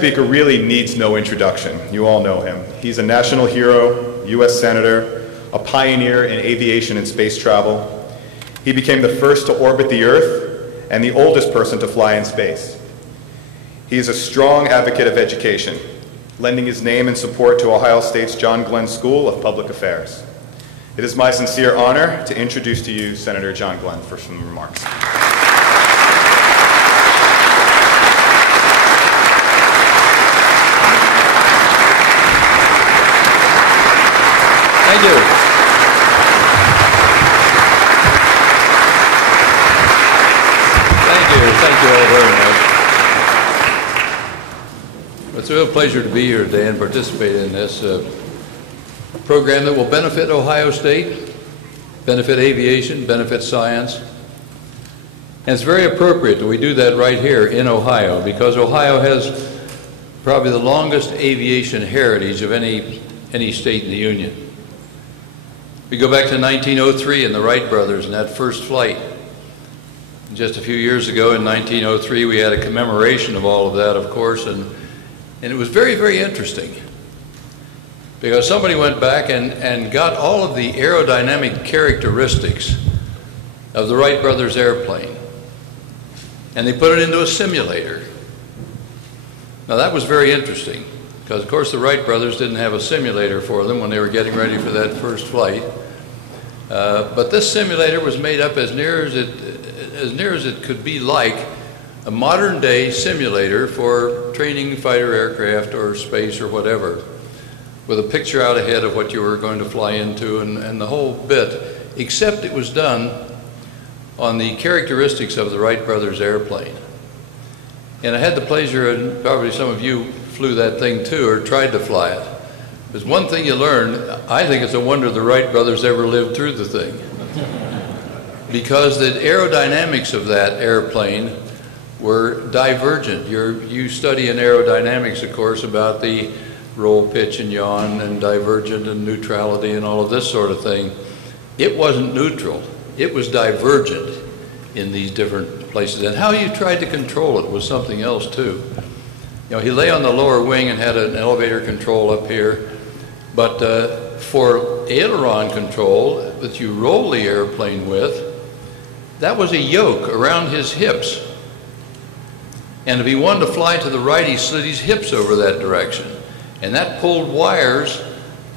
speaker really needs no introduction. You all know him. He's a national hero, U.S. Senator, a pioneer in aviation and space travel. He became the first to orbit the Earth and the oldest person to fly in space. He is a strong advocate of education, lending his name and support to Ohio State's John Glenn School of Public Affairs. It is my sincere honor to introduce to you Senator John Glenn for some remarks. Thank you. Thank you all very much. It's a real pleasure to be here today and participate in this program that will benefit Ohio State, benefit aviation, benefit science. And it's very appropriate that we do that right here in Ohio, because Ohio has probably the longest aviation heritage of any state in the Union. We go back to 1903 and the Wright brothers and that first flight. Just a few years ago in 1903, we had a commemoration of all of that, of course, and it was very, very interesting, because somebody went back and got all of the aerodynamic characteristics of the Wright brothers airplane, and they put it into a simulator. Now that was very interesting, because of course the Wright brothers didn't have a simulator for them when they were getting ready for that first flight. But this simulator was made up as near as it could be like a modern day simulator for training fighter aircraft or space or whatever, with a picture out ahead of what you were going to fly into and the whole bit, except it was done on the characteristics of the Wright brothers airplane. And I had the pleasure, and probably some of you flew that thing too, or tried to fly it. There's one thing you learn. I think it's a wonder the Wright brothers ever lived through the thing, because the aerodynamics of that airplane were divergent. You study in aerodynamics, of course, about the roll, pitch, and yaw, and divergent and neutrality and all of this sort of thing. It wasn't neutral. It was divergent in these different places. And how you tried to control it was something else too. You know, he lay on the lower wing and had an elevator control up here, but for aileron control that you roll the airplane with, that was a yoke around his hips. And if he wanted to fly to the right, he slid his hips over that direction. And that pulled wires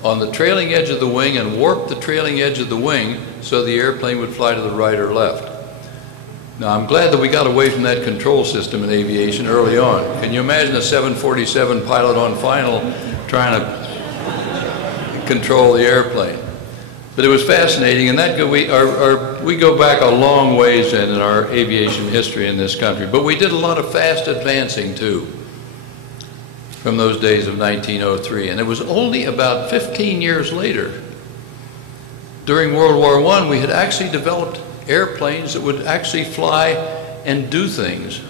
on the trailing edge of the wing and warped the trailing edge of the wing so the airplane would fly to the right or left. Now, I'm glad that we got away from that control system in aviation early on. Can you imagine a 747 pilot on final trying to control the airplane? But it was fascinating, and that we go back a long ways in our aviation history in this country. But we did a lot of fast advancing too from those days of 1903. And it was only about 15 years later, during World War I, we had actually developed airplanes that would actually fly and do things.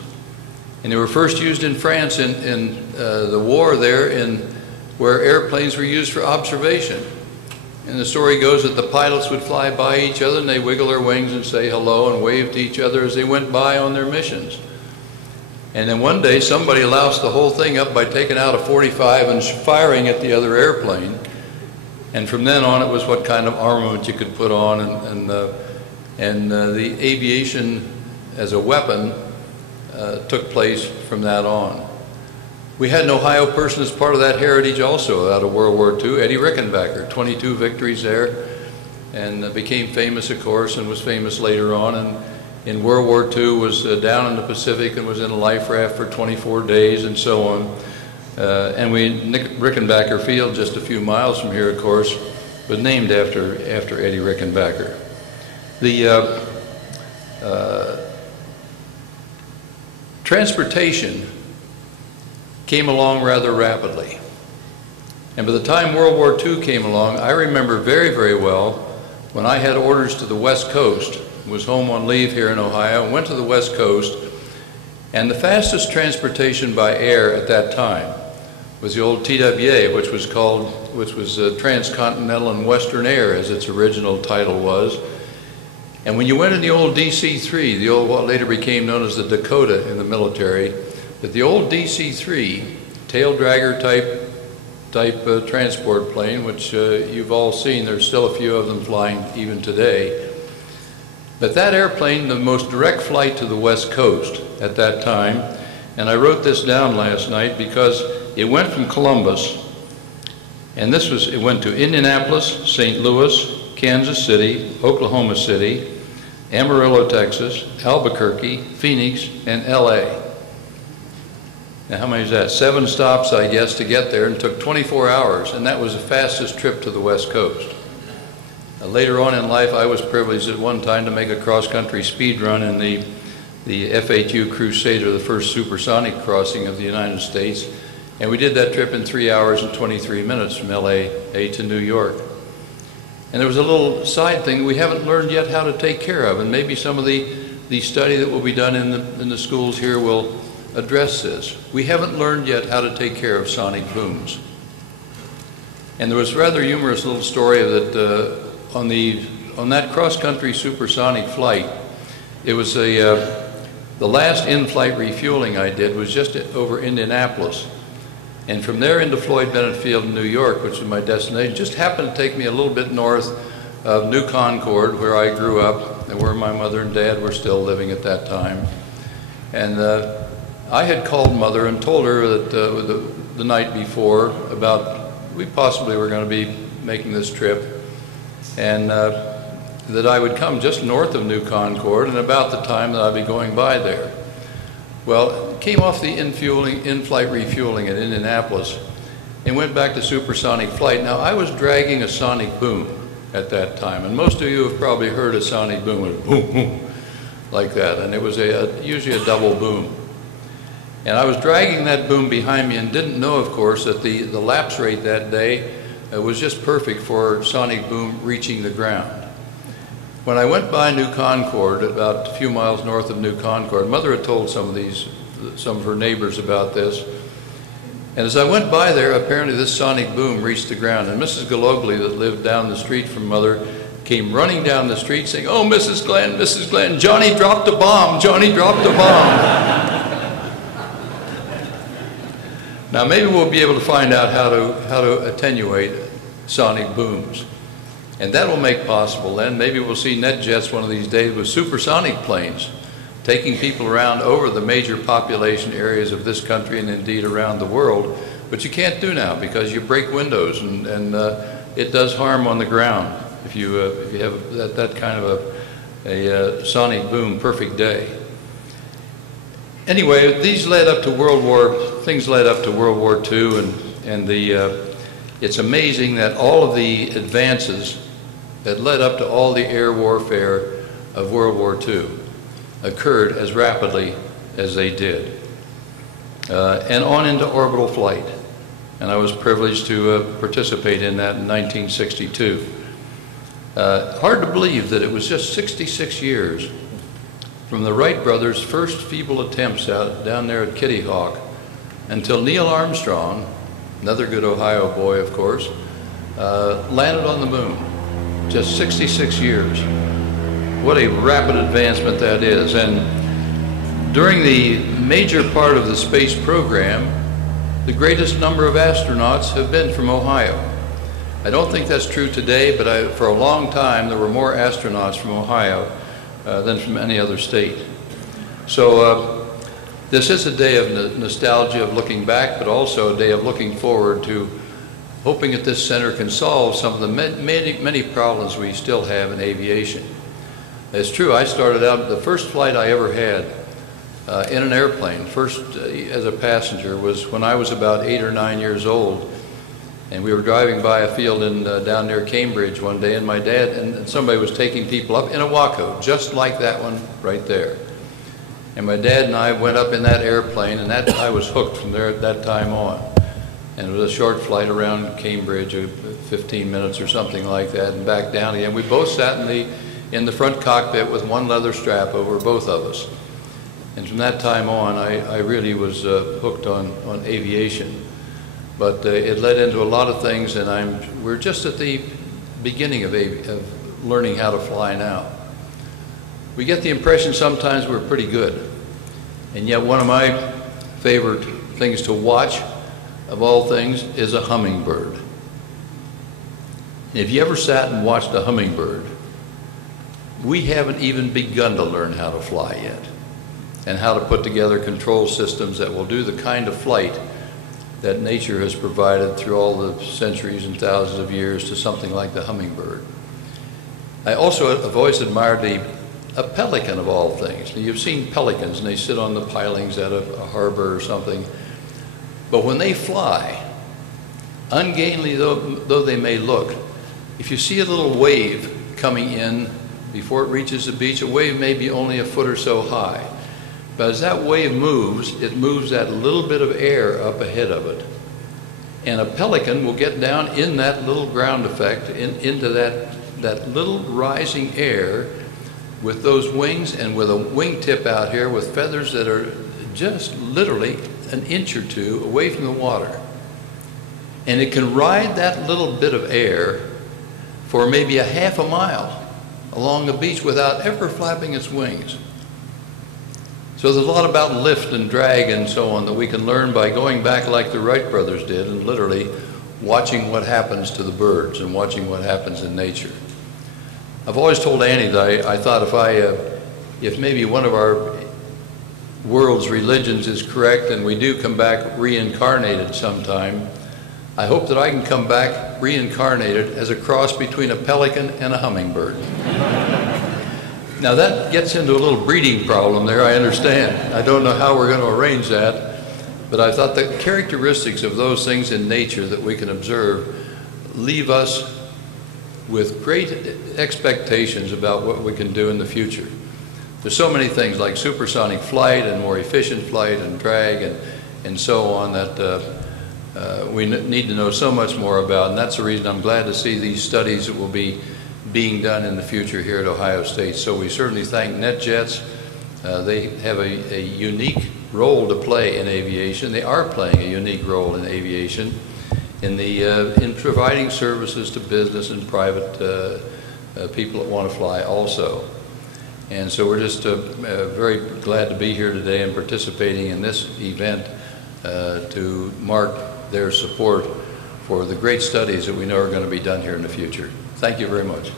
And they were first used in France in the war there, where airplanes were used for observation. And the story goes that the pilots would fly by each other and they wiggle their wings and say hello and wave to each other as they went by on their missions. And then one day somebody loused the whole thing up by taking out a .45 and firing at the other airplane. And from then on it was what kind of armament you could put on, and the aviation as a weapon took place from that on. We had an Ohio person as part of that heritage also out of World War II, Eddie Rickenbacker, 22 victories there, and became famous, of course, and was famous later on. And in World War II was down in the Pacific and was in a life raft for 24 days and so on. And Rickenbacker Field, just a few miles from here, of course, was named after Eddie Rickenbacker. The transportation came along rather rapidly. And by the time World War II came along, I remember very, very well when I had orders to the West Coast, was home on leave here in Ohio, went to the West Coast, and the fastest transportation by air at that time was the old TWA, which was Transcontinental and Western Air, as its original title was. And when you went in the old DC-3, what later became known as the Dakota in the military, that the old DC-3 tail dragger type transport plane, which you've all seen. There's still a few of them flying even today. But that airplane, the most direct flight to the West Coast at that time, and I wrote this down last night because it went from Columbus, and it went to Indianapolis, St. Louis, Kansas City, Oklahoma City, Amarillo, Texas, Albuquerque, Phoenix, and LA. Now, how many is that? 7 stops, I guess, to get there, and took 24 hours, and that was the fastest trip to the West Coast. Later on in life, I was privileged at one time to make a cross-country speed run in the FAQ Crusader, the first supersonic crossing of the United States, and we did that trip in 3 hours and 23 minutes from LA to New York. And there was a little side thing we haven't learned yet how to take care of, and maybe some of the study that will be done in the schools here will address this. We haven't learned yet how to take care of sonic booms. And there was a rather humorous little story that on that cross-country supersonic flight, it was the last in-flight refueling I did was just over Indianapolis. And from there into Floyd Bennett Field in New York, which was my destination, just happened to take me a little bit north of New Concord, where I grew up and where my mother and dad were still living at that time. And I had called Mother and told her that the night before about we possibly were going to be making this trip, and that I would come just north of New Concord and about the time that I'd be going by there. Well, came off the in-flight refueling at Indianapolis and went back to supersonic flight. Now, I was dragging a sonic boom at that time, and most of you have probably heard a sonic boom, with boom, boom, like that, and it was usually a double boom. And I was dragging that boom behind me and didn't know, of course, that the lapse rate that day was just perfect for sonic boom reaching the ground. When I went by New Concord, about a few miles north of New Concord, Mother had told some of her neighbors about this. And as I went by there, apparently this sonic boom reached the ground. And Mrs. Galogly, that lived down the street from Mother, came running down the street saying, "Oh, Mrs. Glenn, Johnny dropped a bomb, Johnny dropped a bomb." Now, maybe we'll be able to find out how to attenuate sonic booms. And that will make possible then. Maybe we'll see NetJets one of these days with supersonic planes taking people around over the major population areas of this country and indeed around the world. But you can't do now because you break windows and it does harm on the ground if you have that kind of a sonic boom perfect day. Anyway, things led up to World War II, and it's amazing that all of the advances that led up to all the air warfare of World War II occurred as rapidly as they did, and on into orbital flight. And I was privileged to participate in that in 1962. Hard to believe that it was just 66 years from the Wright brothers' first feeble attempts down there at Kitty Hawk until Neil Armstrong, another good Ohio boy, of course, landed on the moon. Just 66 years. What a rapid advancement that is. And during the major part of the space program, the greatest number of astronauts have been from Ohio. I don't think that's true today, but for a long time there were more astronauts from Ohio than from any other state. So this is a day of nostalgia, of looking back, but also a day of looking forward to hoping that this center can solve some of the many problems we still have in aviation. It's true, I started out, the first flight I ever had in an airplane, first as a passenger, was when I was about 8 or 9 years old. And we were driving by a field down near Cambridge one day, and my dad and somebody was taking people up in a Waco, just like that one right there. And my dad and I went up in that airplane, and I was hooked from there at that time on. And it was a short flight around Cambridge, 15 minutes or something like that, and back down again. We both sat in the front cockpit with one leather strap over both of us. And from that time on, I really was hooked on aviation. But it led into a lot of things, and we're just at the beginning of learning how to fly now. We get the impression sometimes we're pretty good. And yet one of my favorite things to watch of all things, is a hummingbird. If you ever sat and watched a hummingbird, we haven't even begun to learn how to fly yet, and how to put together control systems that will do the kind of flight that nature has provided through all the centuries and thousands of years to something like the hummingbird. I also have always admired a pelican of all things. Now, you've seen pelicans, and they sit on the pilings at a harbor or something. But when they fly, ungainly though they may look, if you see a little wave coming in before it reaches the beach, a wave may be only a foot or so high. But as that wave moves, it moves that little bit of air up ahead of it. And a pelican will get down in that little ground effect, into that little rising air with those wings, and with a wingtip out here with feathers that are just literally an inch or two away from the water. And it can ride that little bit of air for maybe a half a mile along the beach without ever flapping its wings. So there's a lot about lift and drag and so on that we can learn by going back like the Wright brothers did and literally watching what happens to the birds and watching what happens in nature. I've always told Annie that I thought if maybe one of our world's religions is correct and we do come back reincarnated sometime, I hope that I can come back reincarnated as a cross between a pelican and a hummingbird. Now that gets into a little breeding problem there, I understand. I don't know how we're going to arrange that, but I thought the characteristics of those things in nature that we can observe leave us with great expectations about what we can do in the future. There's so many things like supersonic flight and more efficient flight and drag and so on that we need to know so much more about, and that's the reason I'm glad to see these studies that will be being done in the future here at Ohio State. So we certainly thank NetJets. They have a unique role to play in aviation. They are playing a unique role in aviation in providing services to business and private people that want to fly also. And so we're just very glad to be here today and participating in this event to mark their support for the great studies that we know are going to be done here in the future. Thank you very much.